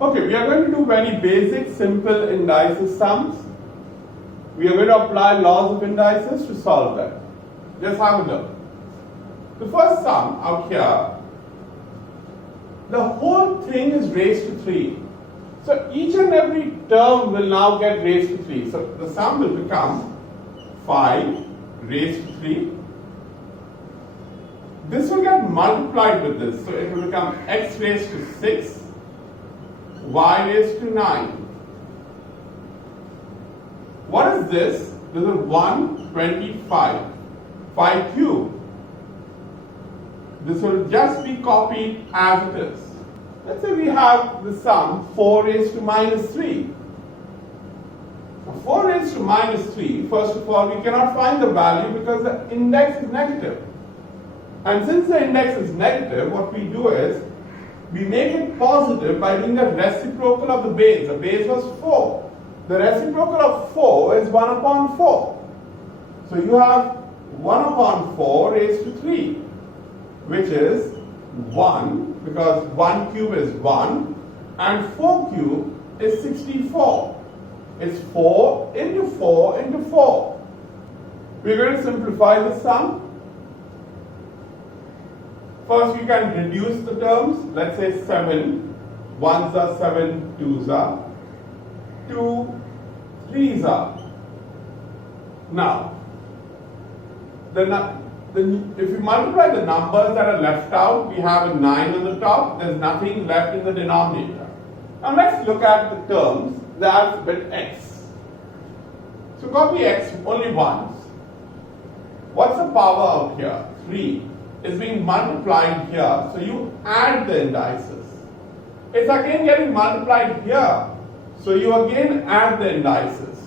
Okay, we are going to do very basic, simple indices sums. We are going to apply laws of indices to solve that. Just have a look. The first sum out here, the whole thing is raised to 3. So each and every term will now get raised to 3. So the sum will become 5 raised to 3. This will get multiplied with this. So it will become x raised to 6, y raised to 9. What is this? This is 125. 5 cubed. This will just be copied as it is. Let's say we have the sum 4 raised to minus 3. So 4 raised to minus 3, first of all, we cannot find the value because the index is negative. And since the index is negative, what we do is, we make it positive by doing the reciprocal of the base. The base was 4. The reciprocal of 4 is 1 upon 4. So you have 1 upon 4 raised to 3, which is 1, because 1 cube is 1, and 4 cube is 64. It's 4 into 4 into 4. We're going to simplify the sum. First, we can reduce the terms. Let's say 7. 1s are 7, 2s are 2, 3s are. Now, if you multiply the numbers that are left out, we have a 9 on the top. There's nothing left in the denominator. Now let's look at the terms, the alphabet x. So copy x only once. What's the power out here? 3. It's being multiplied here. So you add the indices. It's again getting multiplied here. So you again add the indices.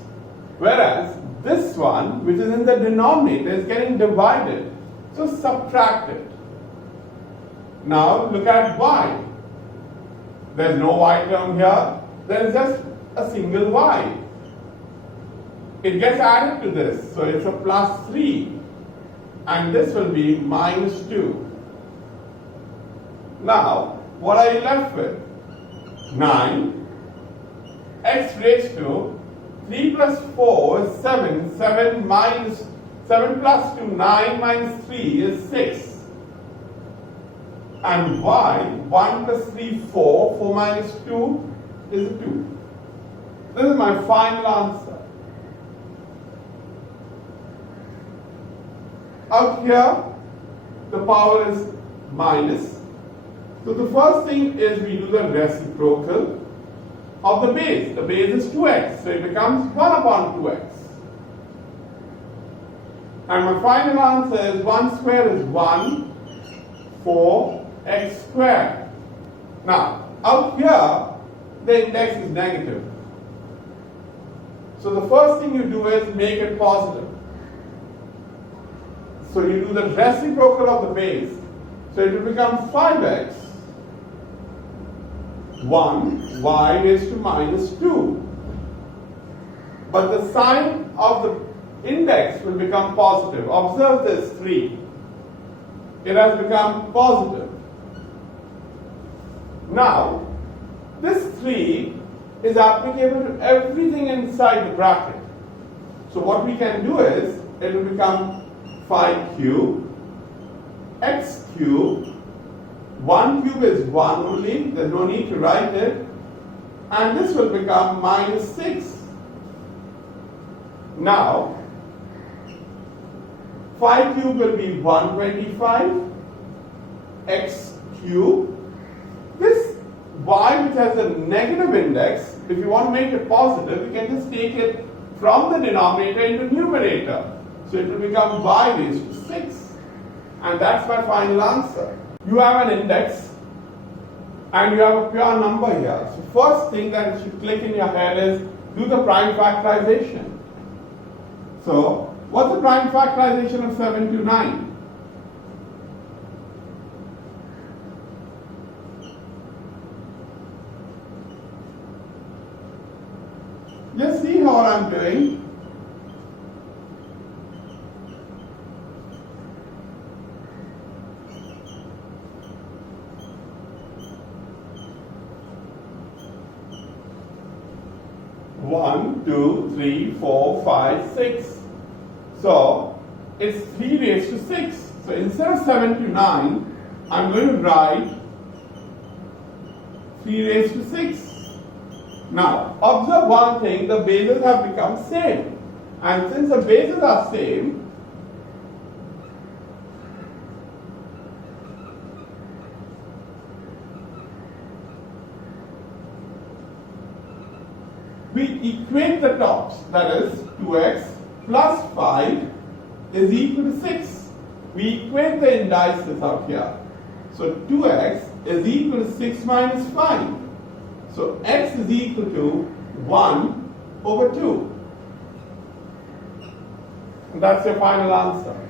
Whereas this one, which is in the denominator, is getting divided. So subtract it. Now look at y. There's no y term here. There is just a single y. It gets added to this. So it's a plus 3. And this will be minus 2. Now, what are you left with? 9. X raised to 3 plus 4 is 7. 7 plus 2, 9 minus 3 is 6. And y, 1 plus 3, 4. 4 minus 2 is 2. This is my final answer. Out here, the power is minus. So the first thing is we do the reciprocal of the base. The base is 2x, so it becomes 1 upon 2x. And my final answer is 1 squared is 1, 4x squared. Now, out here, the index is negative. So the first thing you do is make it positive. So you do the reciprocal of the base. So it will become 5x, 1, y raised to minus 2. But the sign of the index will become positive. Observe this 3. It has become positive. Now, this 3 is applicable to everything inside the bracket. So what we can do is, it will become 5 cubed, x cubed, 1 cube is 1 only, there's no need to write it, and this will become minus 6. Now, 5 cubed will be 125, x cubed. This y, which has a negative index, if you want to make it positive, you can just take it from the denominator into numerator. So it will become y raised to 6. And that's my final answer. You have an index and you have a pure number here. So first thing that should click in your head is do the prime factorization. So what's the prime factorization of 7 to 9? Just see how I'm doing. 1, 2, 3, 4, 5, 6. So it's 3 raised to 6. So instead of 7 to 9, I'm going to write 3 raised to 6. Now, observe one thing, the bases have become same. And since the bases are same, we equate the tops, that is 2x plus 5 is equal to 6. We equate the indices out here. So 2x is equal to 6 minus 5. So x is equal to 1 over 2. And that's your final answer.